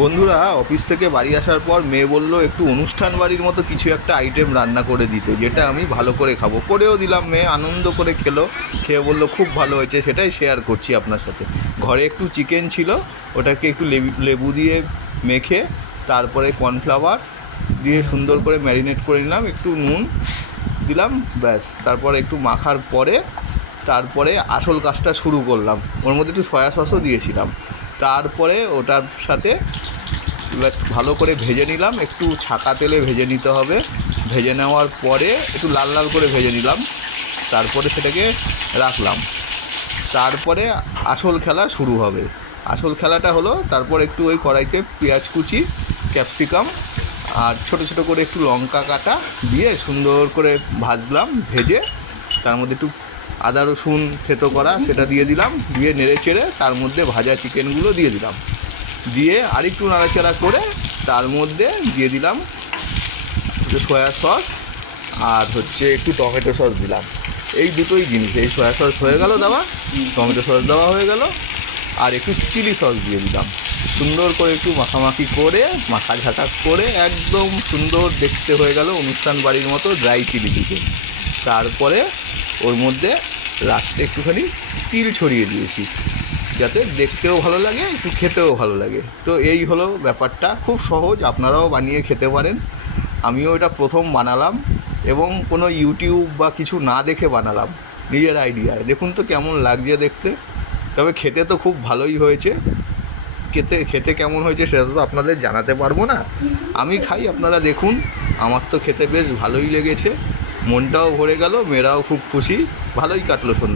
বন্ধুরা, অফিস থেকে বাড়ি আসার পর মেয়ে বলল একটু অনুষ্ঠান বাড়ির মতো কিছু একটা আইটেম রান্না করে দিতে, যেটা আমি ভালো করে খাবো। করেও দিলাম, মেয়ে আনন্দ করে খেলো, খেয়ে বললো খুব ভালো হয়েছে। সেটাই শেয়ার করছি আপনার সাথে। ঘরে একটু চিকেন ছিল, ওটাকে একটু লেবু দিয়ে মেখে তারপরে কর্নফ্লাওয়ার দিয়ে সুন্দর করে ম্যারিনেট করে নিলাম, একটু নুন দিলাম, ব্যাস। তারপরে একটু মাখার পরে তারপরে আসল কাজটা শুরু করলাম। ওর মধ্যে একটু সয়া সসও দিয়েছিলাম। তারপরে ওটার সাথে ভালো করে ভেজে নিলাম, একটু ছাকা তেলে ভেজে নিতে হবে। ভেজে নেওয়ার পরে একটু লাল লাল করে ভেজে নিলাম, তারপরে সেটাকে রাখলাম। তারপরে আসল খেলা শুরু হবে। আসল খেলাটা হলো, তারপর একটু ওই কড়াইতে পেঁয়াজ কুচি, ক্যাপসিকাম আর ছোটো ছোটো করে একটু লঙ্কা কাটা দিয়ে সুন্দর করে ভাজলাম। ভেজে তার মধ্যে একটু আদা রসুন থেতো করা সেটা দিয়ে দিলাম, দিয়ে নেড়ে চেড়ে তার মধ্যে ভাজা চিকেনগুলো দিয়ে দিলাম। দিয়ে আরেকটু নাড়াচাড়া করে তার মধ্যে দিয়ে দিলাম সয়া সস আর একটু টমেটো সস দিলাম। এই দুটোই জিনিস, এই সয়া সস হয়ে গেল দেওয়া, টমেটো সস দেওয়া হয়ে গেল, আর একটু চিলি সস দিয়ে দিলাম। সুন্দর করে একটু মাখামাখি করে মাখা ঝাঁকা করে একদম সুন্দর দেখতে হয়ে গেল অনুষ্ঠান বাড়ির মতো ড্রাই চিলি চিকেন। তারপরে ওর মধ্যে লাস্টে একটুখানি তিল ছড়িয়ে দিয়েছি, যাতে দেখতেও ভালো লাগে, একটু খেতেও ভালো লাগে। তো এই হলো ব্যাপারটা, খুব সহজ, আপনারাও বানিয়ে খেতে পারেন। আমিও এটা প্রথম বানালাম এবং কোনো ইউটিউব বা কিছু না দেখে বানালাম, নিজের আইডিয়ায়। দেখুন তো কেমন লাগছে দেখতে। তবে খেতে তো খুব ভালোই হয়েছে। খেতে কেমন হয়েছে সেটা তো আপনাদের জানাতে পারবো না, আমি খাই, আপনারা দেখুন। আমার তো খেতে বেশ ভালোই লেগেছে, মনটাও ভরে গেল, মেয়েরাও খুব খুশি, ভালোই কাটলো সন্ধ্যা।